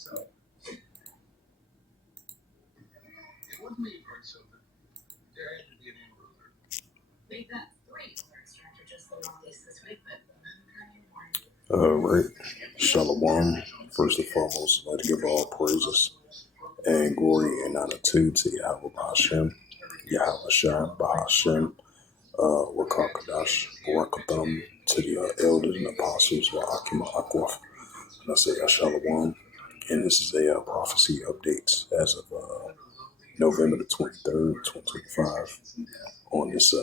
Right. Shalom. First and foremost, I'd like to give all praises and glory and honor to Yahweh Bahashem, Yahweh Shai Bahashem, Wakakadash, Barakatham, to the elders and apostles, Wa'akim Akwaf, and I say Shalom. And this is a prophecy update as of November the 23rd, 2025, on this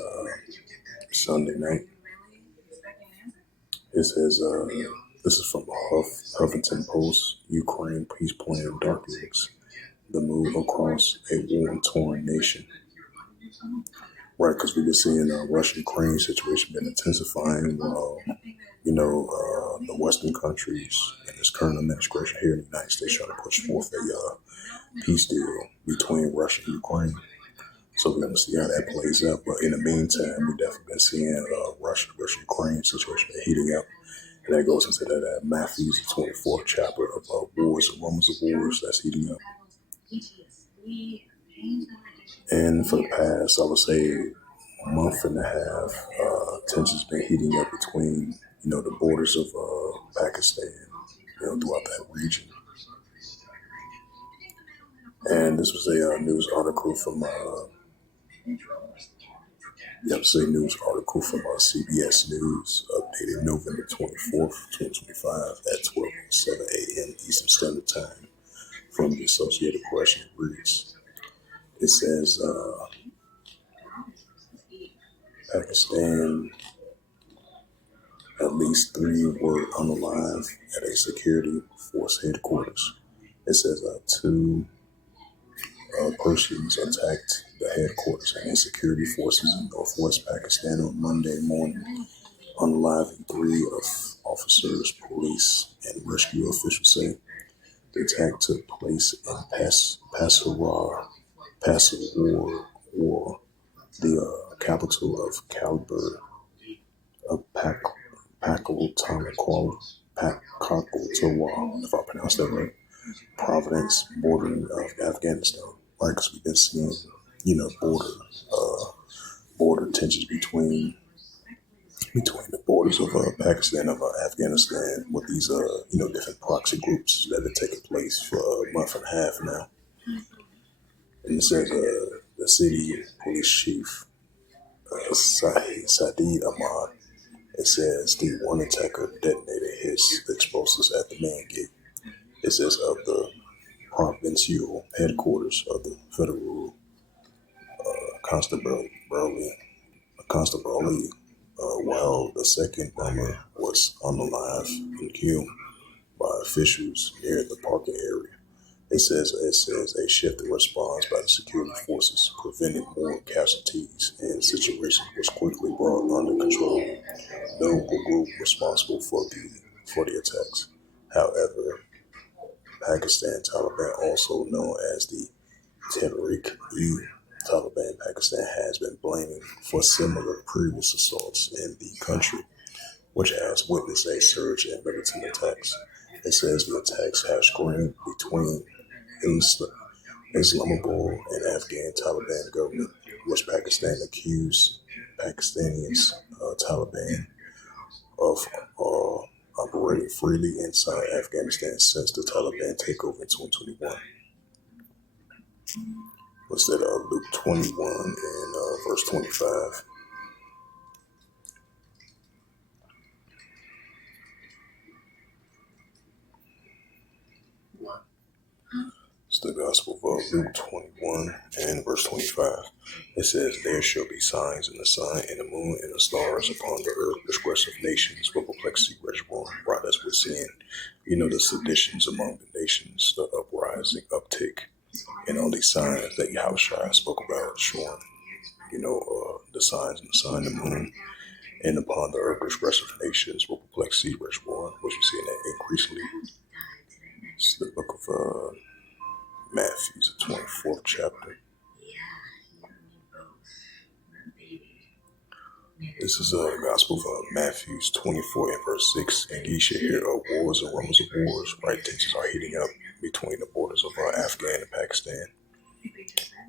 Sunday night. It says, this is from Huffington Post, Ukraine peace plan darkens the move across a war-torn nation. Right, because we've been seeing the Russia-Ukraine situation been intensifying while, the Western countries and this current administration here in the United States trying to push forth a peace deal between Russia and Ukraine. So we're going to see how that plays out. But in the meantime, we've definitely been seeing Russia-Ukraine situation heating up. And that goes into that Matthew 24th chapter of wars and rumors of wars that's heating up. And for the past, I would say, month and a half, tensions been heating up between, the borders of Pakistan, throughout that region. And this was a news article from CBS News, updated November 24th, 2025 at 12:07 a.m. Eastern Standard Time from the Associated Press. It reads, it says, Pakistan, at least 3 were unalive at a security force headquarters. It says 2 persons attacked the headquarters and security forces in northwest Pakistan on Monday morning, unaliving 3 officers, police, and rescue officials say. The attack took place in Pasawar, the capital of Khyber Pakhtunkhwa, if I pronounced that right, province bordering of Afghanistan. Right, because we've been seeing, border tensions between the borders of Pakistan and Afghanistan with these, different proxy groups that have taken place for a month and a half now. And it says the city police chief, Saeed Ahmad, it says the one attacker detonated his explosives at the main gate. It says of the provincial headquarters of the federal constabulary, while the second bomber was unalive and killed by officials near the parking area. It says a shift in response by the security forces prevented more casualties, and the situation was quickly brought under control. No group responsible for the attacks. However, Pakistan Taliban, also known as the Tehrik-e-Taliban Pakistan, has been blaming for similar previous assaults in the country, which has witnessed a surge in militant attacks. It says the attacks have screamed between Islamabad and Afghan Taliban government, which Pakistan accused Pakistani's Taliban of operating freely inside Afghanistan since the Taliban takeover in 2021. What's that? Luke 21 and verse 25. It's the Gospel of Luke 21 and verse 25. It says, there shall be signs in the sun and the moon and the stars upon the earth, disgrace of nations, for perplexity, reservoir. Right, as we're seeing, the seditions among the nations, the uprising, uptick, and all these signs that Yahushua spoke about, showing, the signs in the sun and the moon, and upon the earth, disgrace of nations, for perplexity, reservoir, which we're seeing that increasingly. It's the book of Matthew, the 24th chapter. This is a Gospel of Matthew 24 and verse 6. And ye shall hear of wars and rumors of wars. Right, tensions are heating up between the borders of Afghan and Pakistan,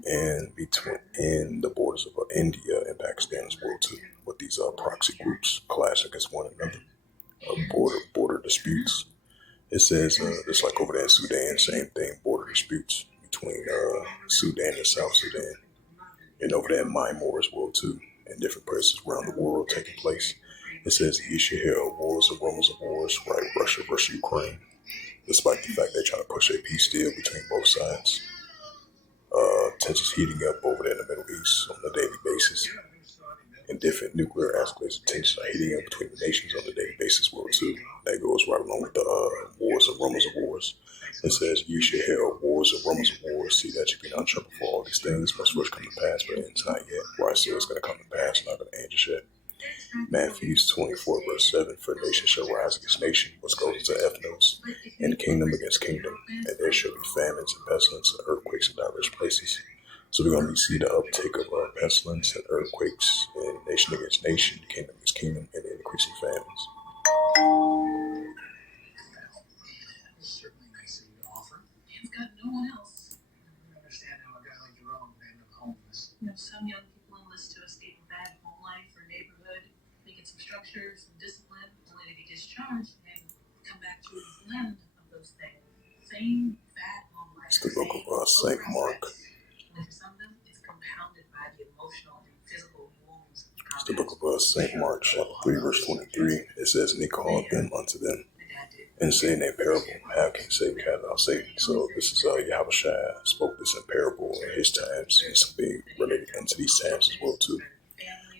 and between the borders of India and Pakistan as well too. With these proxy groups clash against one another, border disputes. It says it's like over there in Sudan, same thing, border disputes between Sudan and South Sudan, and over there in Myanmar as well too, in different places around the world taking place. It says you should hear wars and rumors of wars, right? Russia versus Ukraine, despite the fact they're trying to push a peace deal between both sides. Tensions heating up over there in the Middle East on a daily basis, and different nuclear escalations tensions are heating up between the nations on a daily basis as well too. That goes right along with the wars and rumors of wars. It says you should hear wars and rumors of wars. See that you be not trouble for all these things must first come to pass, but it's not yet. Right, so it's going to come to pass, not going to end just yet. Matthew 24 verse 7, for nation shall rise against nation, which goes into F notes, and kingdom against kingdom, and there shall be famines and pestilence and earthquakes in diverse places. So we're going to see the uptake of pestilence and earthquakes, and nation against nation, kingdom against kingdom, and increasing famines. Certainly nice of you to offer. You've got no one else. I don't understand how a guy like Jerome would end up homeless. Some young people enlist to escape a bad home life or neighborhood. They get some structure, some discipline, only to be discharged and come back to a blend of those things. Same bad home life. It's the book of St. Mark. And for some of them, it's compounded by the emotional and physical wounds. It's the book of St. Mark, chapter 3, verse 23. It says, and he called them unto them, and saying a parable, how can Satan cast out Satan? So this is Yahushua spoke this in parable in his times. It's being related unto these times as well too.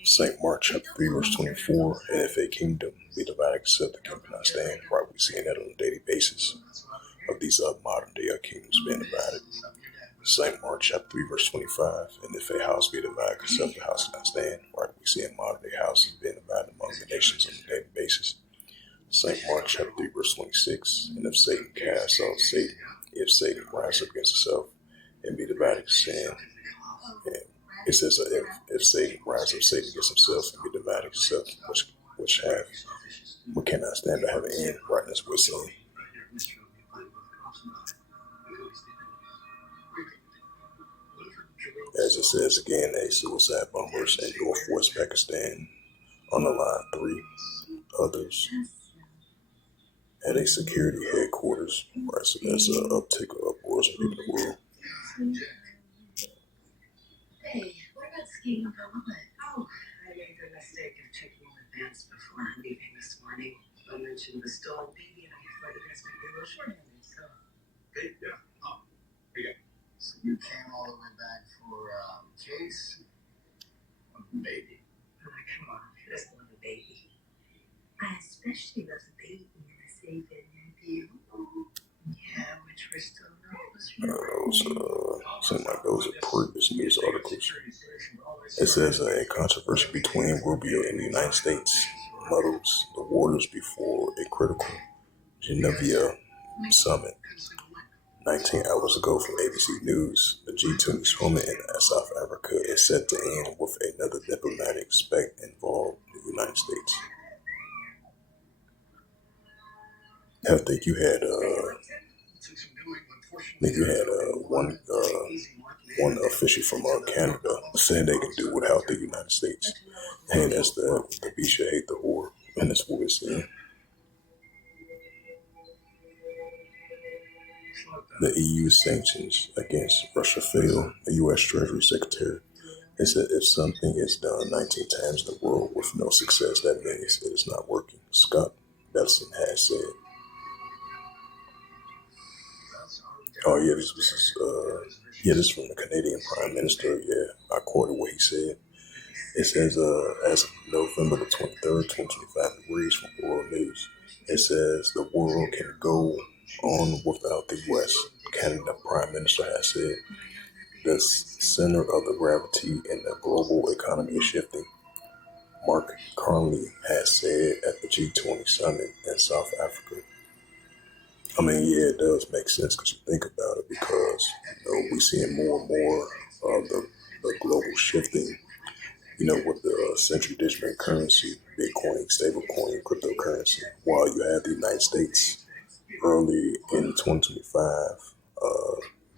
St. Mark chapter 3 verse 24, and if a kingdom be divided except the kingdom cannot stand. Right, we're seeing that on a daily basis of these modern day kingdoms being divided. St. Mark chapter 3 verse 25, and if a house be divided except the house cannot stand. Right, we're seeing modern day houses being divided among the nations on a daily basis. St. Mark chapter 3 verse 26, and if Satan casts out Satan, if Satan rises up against himself and be divided to sin, and it says if Satan rises up Satan against himself and be divided himself, which we cannot stand to have an end, rightness with sin. As it says again, a suicide bombers in northwest Pakistan on the line 3 others at a security headquarters. Right, so that's an uptick of wars in the world. Hey, what about skiing in Vermont? Oh, I made the mistake of checking in advance before leaving this morning. I mentioned the stolen baby, and I thought you guys might be a little short-handed, so. Hey, yeah. Oh, yeah. So you came all the way back for Case? A baby. Oh, come on. Who doesn't love a baby? I especially love a baby in a safe and view. Yeah, which we're still Seem like those are previous news articles. It says a controversy between Rubio and the United States muddles the waters before a critical Geneva summit. 19 hours ago from ABC News, the G20 summit in South Africa is set to end with another diplomatic spec involved the United States. I think you had one official from Canada saying they can do without the United States, and that's the beast should hate the whore, and that's what we're saying. The EU sanctions against Russia fail. The U.S. Treasury Secretary has said if something is done 19 times in the world with no success, that means it is not working. Scott Bessent has said. Oh yeah, this is from the Canadian Prime Minister. Yeah, I quoted what he said. It says, as of November the 23rd, 2025, it reads from World News. It says the world can go on without the U.S. Canada Prime Minister has said the center of the gravity in the global economy is shifting. Mark Carney has said at the G20 summit in South Africa. I mean, yeah, it does make sense because you think about it, because we're seeing more and more of the global shifting, with the central digital currency, Bitcoin, stablecoin, cryptocurrency, while you have the United States early in 2025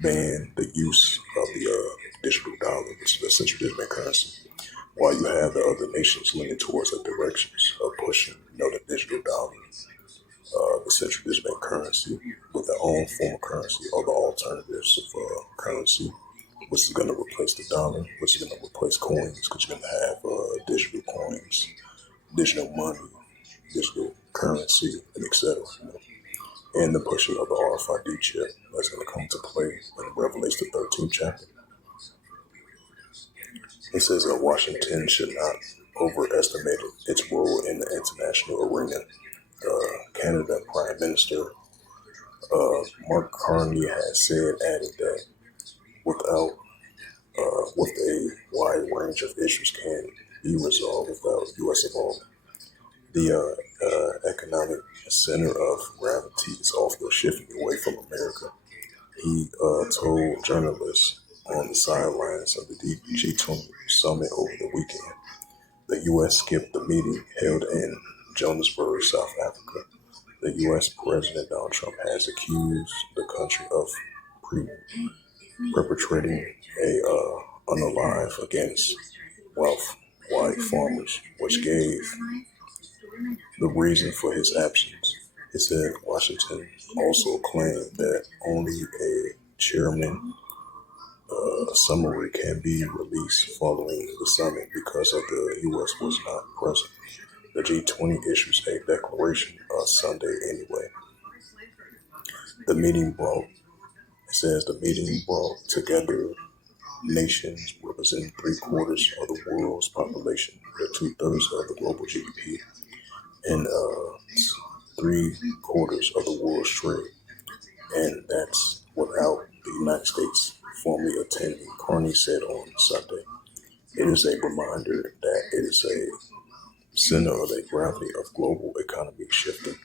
ban the use of the digital dollar, which is the central digital currency, while you have the other nations leaning towards the directions of pushing, the digital dollar, the central digital currency, with their own form of currency or the alternatives of currency, which is going to replace the dollar, which is going to replace coins, because you're going to have digital coins, digital money, digital currency, and etc. And the pushing of the RFID chip that's going to come to play in Revelation 13th chapter. It says that Washington should not overestimate its role in the international arena. Canada Prime Minister Mark Carney has said, adding that with a wide range of issues can be resolved without U.S. involvement. The economic center of gravity is often shifting away from America. He told journalists on the sidelines of the G20 summit over the weekend. The U.S. skipped the meeting held in Johannesburg, South Africa. The U.S. President Donald Trump has accused the country of perpetrating a unalive against white farmers, which gave the reason for his absence. It said Washington also claimed that only a chairman summary can be released following the summit because of the U.S. was not present. The G20 issues a declaration Sunday anyway. The meeting brought together nations representing 3/4 of the world's population, 2/3 of the global GDP, and 3/4 of the world's trade. And that's without the United States formally attending, Carney said on Sunday. It is a reminder that it is a center of the gravity of global economy shifting.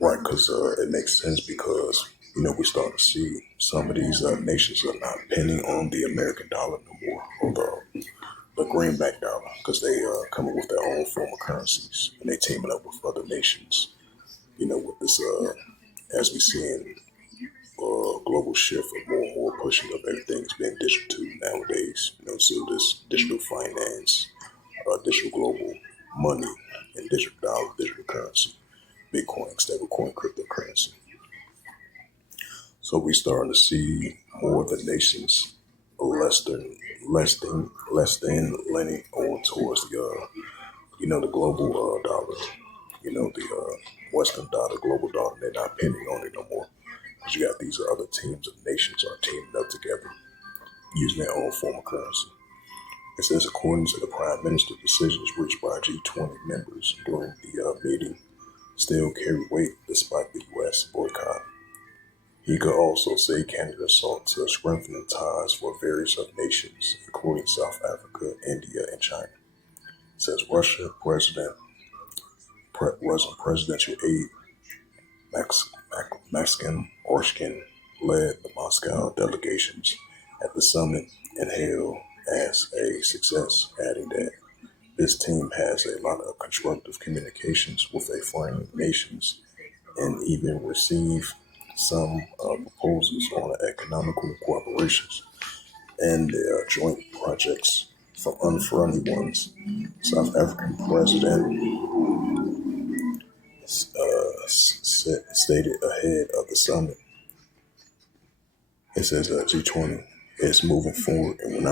Right, because it makes sense because, we start to see some of these nations are not depending on the American dollar no more, or the greenback dollar, because they come up with their own form of currencies and they teaming up with other nations, with this, as we see in global shift of more and more pushing of everything's being digital nowadays, so this digital finance, digital global money, and digital dollar, digital currency, Bitcoin, stablecoin, cryptocurrency. So we starting to see more of the nations less than leaning on towards the the global dollar, the Western dollar, global dollar. They're not depending on it no more. Because you got these other teams of nations are teaming up together using their own form of currency. It says, according to the Prime Minister, decisions reached by G20 members during the meeting still carry weight despite the U.S. boycott. He could also say Canada sought to strengthen ties for various other nations, including South Africa, India, and China. It says Russian presidential aide Maxim Orshkin led the Moscow delegations at the summit and hailed as a success, adding that this team has a lot of constructive communications with a foreign nations and even received some proposals on economical cooperations and their joint projects from unfriendly ones. South African President stated ahead of the summit. It says G20 is moving forward and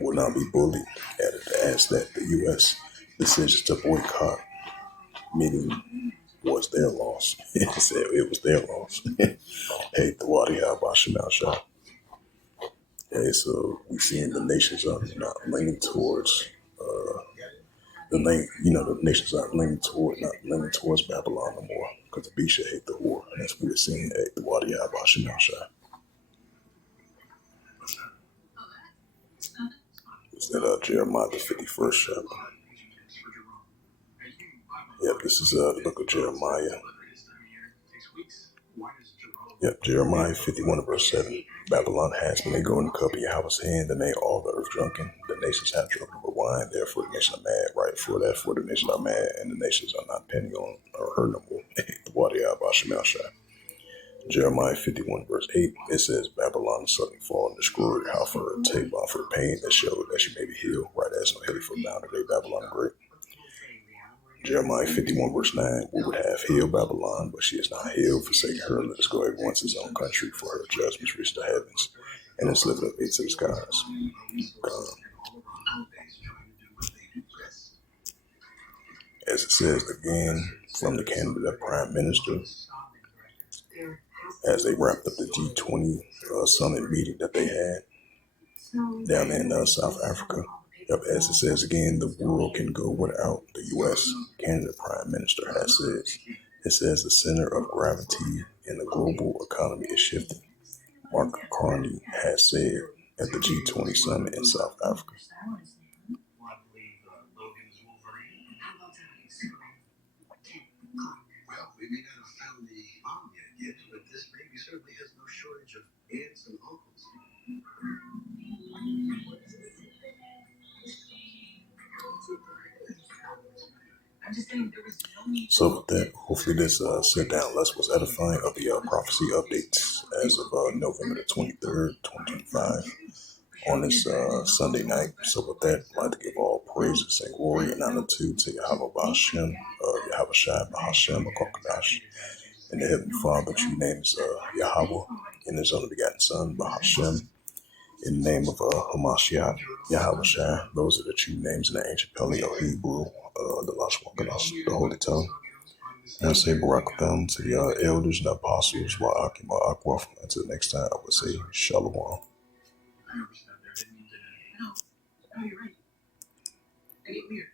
will not be bullied. Adds that the U.S. decision to boycott meeting was their loss. It said it was their loss. Hey, Thawadi Habashim Shah. Hey, so we seeing the nations are not leaning towards the nations are not leaning towards Babylon no more, because the beast should hate the whore. And that's what we're seeing at the Wadi Habashim Shah. Is that Jeremiah the 51st chapter? Yep, this is the book of Jeremiah. Yep, Jeremiah 51 verse 7. Babylon has been a golden cup in Yahweh's hand, and they all the earth drunken. The nations have drunken with wine, therefore the nations are mad. Right, for therefore the nations are mad, and the nations are not penning on or her no more. The Wadi Abashim Shah. Jeremiah 51 verse 8, it says, Babylon suddenly fall and destroyed, how for a take off her pain that showed that she may be healed, right as no healing for bound today, Babylon great. Jeremiah 51 verse 9, we would have healed Babylon, but she is not healed, forsaking her, let us go every one to his own country, for her judgments reach the heavens, and it's lifted up to the skies. As it says again from the candidate prime minister, as they wrapped up the G20 summit meeting that they had down in South Africa. Yep, as it says again, the world can go without the U.S. Canada Prime Minister has said. It says the center of gravity in the global economy is shifting. Mark Carney has said at the G20 summit in South Africa. Well, we may not have found the mom yet, but this baby certainly has no shortage of aunts and uncles. So with that, hopefully this sit-down lesson was edifying of the prophecy updates as of November the 23rd, 2025 on this Sunday night. So with that, I'd like to give all praises and glory and honor to Yahweh Bahashem, Yahweh Shai Bahashem, Akokadosh, and the Heavenly Father, true name is Yahweh, and His only begotten Son, Bahashem, in the name of Hamashiach, Yahweh Shai. Those are the true names in the ancient Paleo Hebrew, the Lashon Kodesh, the Holy Tongue. And I say Barakatham to the elders and the apostles, Wa'akim Wa'akwaf. Until next time, I would say Shalom. No, you're right. I get weird.